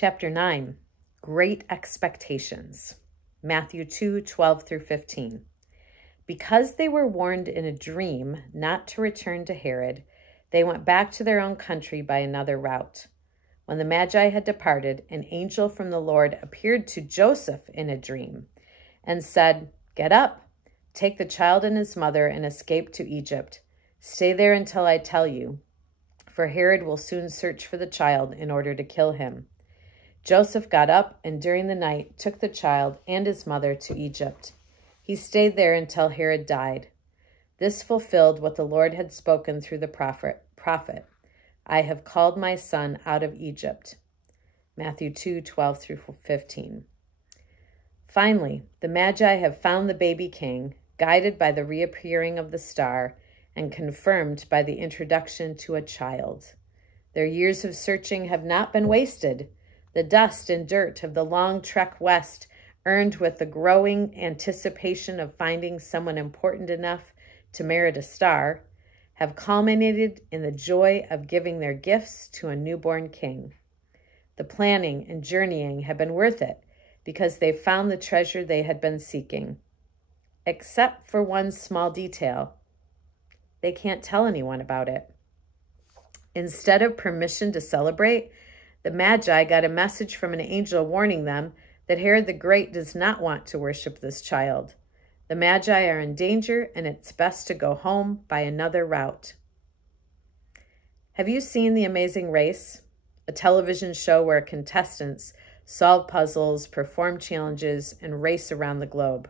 Chapter 9, Great Expectations. Matthew 2:12 through 15. Because they were warned in a dream not to return to Herod, they went back to their own country by another route. When the Magi had departed, an angel from the Lord appeared to Joseph in a dream and said, "Get up, take the child and his mother and escape to Egypt. Stay there until I tell you, for Herod will soon search for the child in order to kill him." Joseph got up and during the night took the child and his mother to Egypt. He stayed there until Herod died. This fulfilled what the Lord had spoken through the prophet, "I have called my son out of Egypt." Matthew 2:12 through 15. Finally, the Magi have found the baby king, guided by the reappearing of the star and confirmed by the introduction to a child. Their years of searching have not been wasted. The dust and dirt of the long trek west, earned with the growing anticipation of finding someone important enough to merit a star, have culminated in the joy of giving their gifts to a newborn king. The planning and journeying have been worth it because they found the treasure they had been seeking. Except for one small detail. They can't tell anyone about it. Instead of permission to celebrate, the Magi got a message from an angel warning them that Herod the Great does not want to worship this child. The Magi are in danger, and it's best to go home by another route. Have you seen The Amazing Race? A television show where contestants solve puzzles, perform challenges, and race around the globe.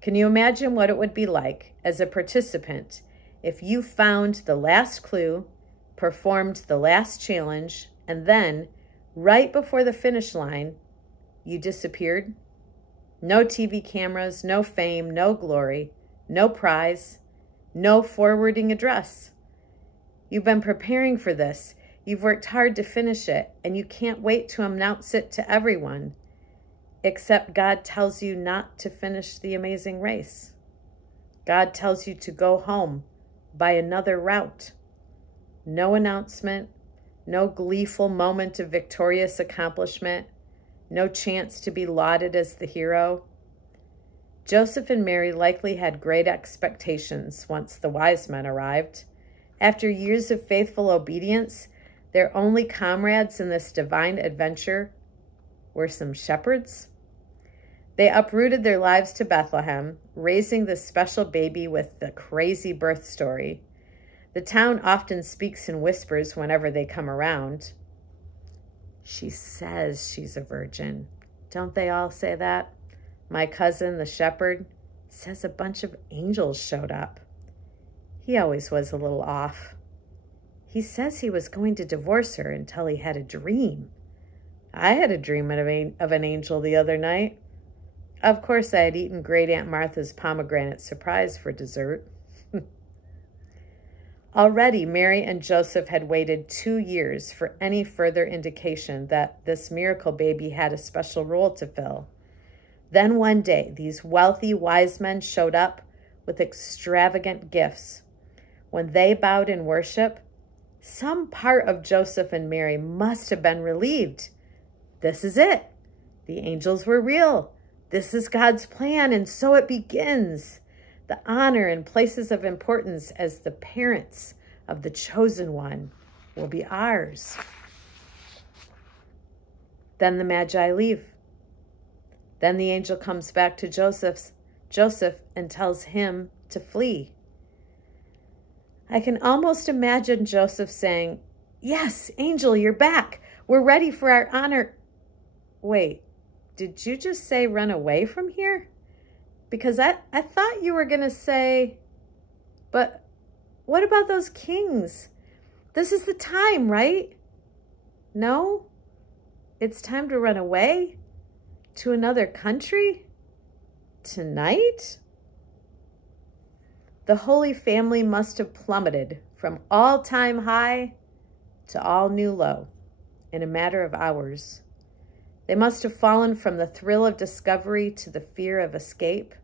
Can you imagine what it would be like as a participant if you found the last clue, performed the last challenge, and then, right before the finish line, you disappeared? No TV cameras, no fame, no glory, no prize, no forwarding address. You've been preparing for this. You've worked hard to finish it, and you can't wait to announce it to everyone. Except God tells you not to finish the amazing race. God tells you to go home by another route. No announcement, no gleeful moment of victorious accomplishment, no chance to be lauded as the hero. Joseph and Mary likely had great expectations once the wise men arrived. After years of faithful obedience, their only comrades in this divine adventure were some shepherds. They uprooted their lives to Bethlehem, raising this special baby with the crazy birth story. The town often speaks in whispers whenever they come around. She says she's a virgin. Don't they all say that? My cousin, the shepherd, says a bunch of angels showed up. He always was a little off. He says he was going to divorce her until he had a dream. I had a dream of an angel the other night. Of course, I had eaten Great Aunt Martha's pomegranate surprise for dessert. Already, Mary and Joseph had waited 2 years for any further indication that this miracle baby had a special role to fill. Then one day, these wealthy wise men showed up with extravagant gifts. When they bowed in worship, some part of Joseph and Mary must have been relieved. This is it. The angels were real. This is God's plan, and so it begins. The honor and places of importance as the parents of the chosen one will be ours. Then the Magi leave. Then the angel comes back to Joseph and tells him to flee. I can almost imagine Joseph saying, "Yes, angel, you're back. We're ready for our honor." Wait, did you just say run away from here? Because I thought you were going to say, but what about those kings? This is the time, right? No? It's time to run away? To another country? Tonight? The Holy Family must have plummeted from all-time high to all-new low in a matter of hours. They must have fallen from the thrill of discovery to the fear of escape,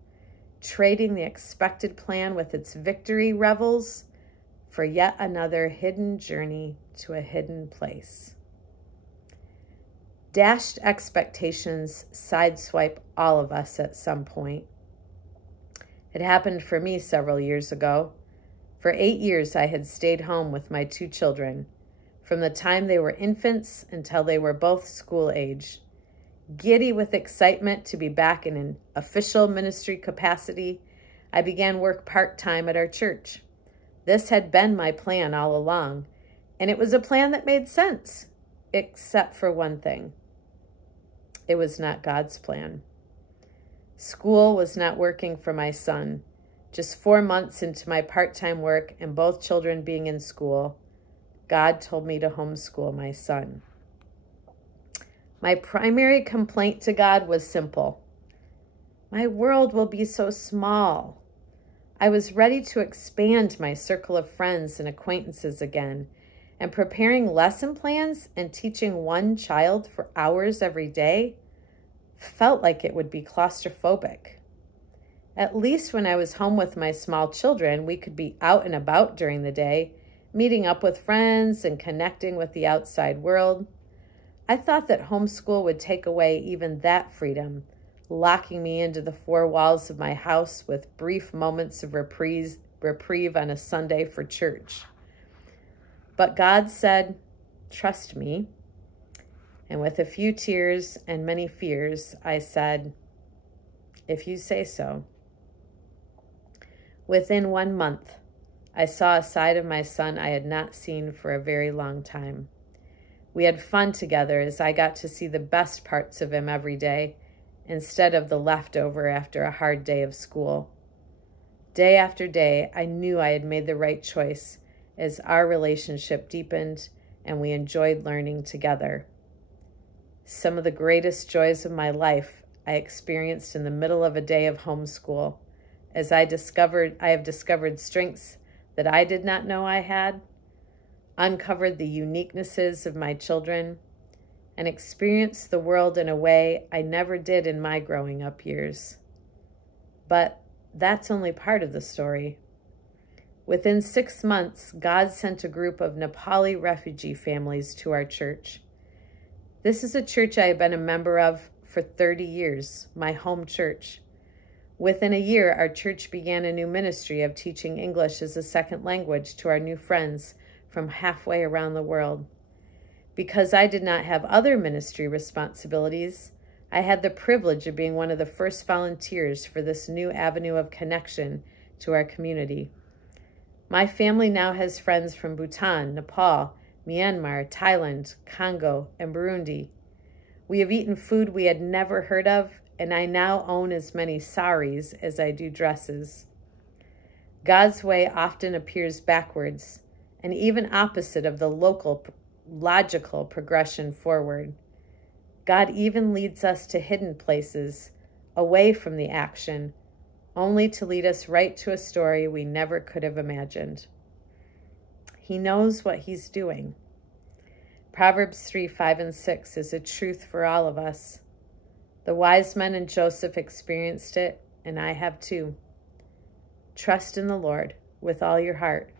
trading the expected plan with its victory revels for yet another hidden journey to a hidden place. Dashed expectations sideswipe all of us at some point. It happened for me several years ago. For 8 years, I had stayed home with my 2 children, from the time they were infants until they were both school age. Giddy with excitement to be back in an official ministry capacity, I began work part-time at our church. This had been my plan all along, and it was a plan that made sense, except for one thing. It was not God's plan. School was not working for my son. Just 4 months into my part-time work and both children being in school, God told me to homeschool my son. My primary complaint to God was simple. My world will be so small. I was ready to expand my circle of friends and acquaintances again, and preparing lesson plans and teaching one child for hours every day felt like it would be claustrophobic. At least when I was home with my small children, we could be out and about during the day, meeting up with friends and connecting with the outside world. I thought that homeschool would take away even that freedom, locking me into the 4 walls of my house with brief moments of reprieve on a Sunday for church. But God said, "Trust me." And with a few tears and many fears, I said, "If you say so." Within 1 month, I saw a side of my son I had not seen for a very long time. We had fun together as I got to see the best parts of him every day instead of the leftover after a hard day of school. Day after day, I knew I had made the right choice as our relationship deepened and we enjoyed learning together. Some of the greatest joys of my life I experienced in the middle of a day of homeschool, as I have discovered strengths that I did not know I had, uncovered the uniquenesses of my children, and experienced the world in a way I never did in my growing up years. But that's only part of the story. Within 6 months, God sent a group of Nepali refugee families to our church. This is a church I have been a member of for 30 years, my home church. Within a year, our church began a new ministry of teaching English as a second language to our new friends from halfway around the world. Because I did not have other ministry responsibilities, I had the privilege of being one of the first volunteers for this new avenue of connection to our community. My family now has friends from Bhutan, Nepal, Myanmar, Thailand, Congo, and Burundi. We have eaten food we had never heard of, and I now own as many saris as I do dresses. God's way often appears backwards, and even opposite of the logical progression forward. God even leads us to hidden places, away from the action, only to lead us right to a story we never could have imagined. He knows what he's doing. Proverbs 3, 5, and 6 is a truth for all of us. The wise men and Joseph experienced it, and I have too. Trust in the Lord with all your heart.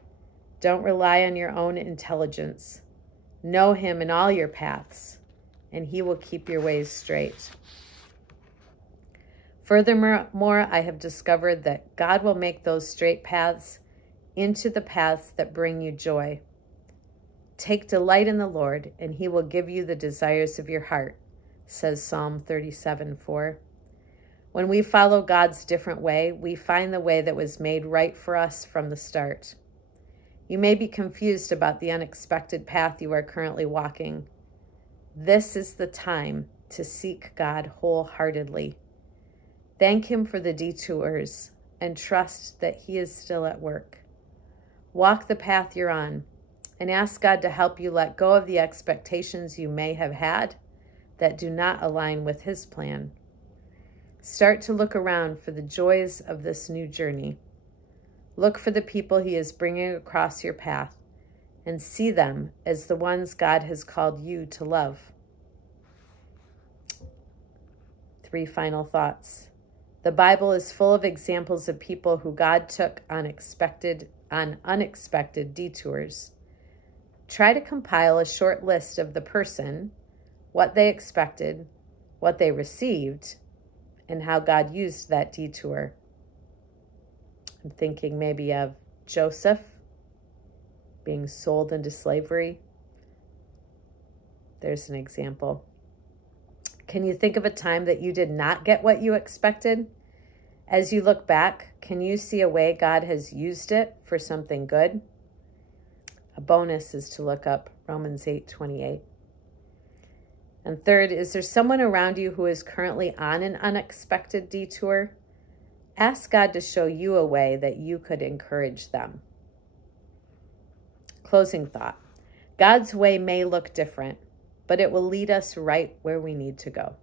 Don't rely on your own intelligence. Know him in all your paths, and he will keep your ways straight. Furthermore, I have discovered that God will make those straight paths into the paths that bring you joy. Take delight in the Lord, and he will give you the desires of your heart, says Psalm 37:4. When we follow God's different way, we find the way that was made right for us from the start. You may be confused about the unexpected path you are currently walking. This is the time to seek God wholeheartedly. Thank him for the detours and trust that he is still at work. Walk the path you're on and ask God to help you let go of the expectations you may have had that do not align with his plan. Start to look around for the joys of this new journey. Look for the people he is bringing across your path and see them as the ones God has called you to love. 3 final thoughts. The Bible is full of examples of people who God took on unexpected detours. Try to compile a short list of the person, what they expected, what they received, and how God used that detour. I'm thinking maybe of Joseph being sold into slavery. There's an example. Can you think of a time that you did not get what you expected? As you look back, can you see a way God has used it for something good? A bonus is to look up Romans 8:28. And third, is there someone around you who is currently on an unexpected detour? Ask God to show you a way that you could encourage them. Closing thought. God's way may look different, but it will lead us right where we need to go.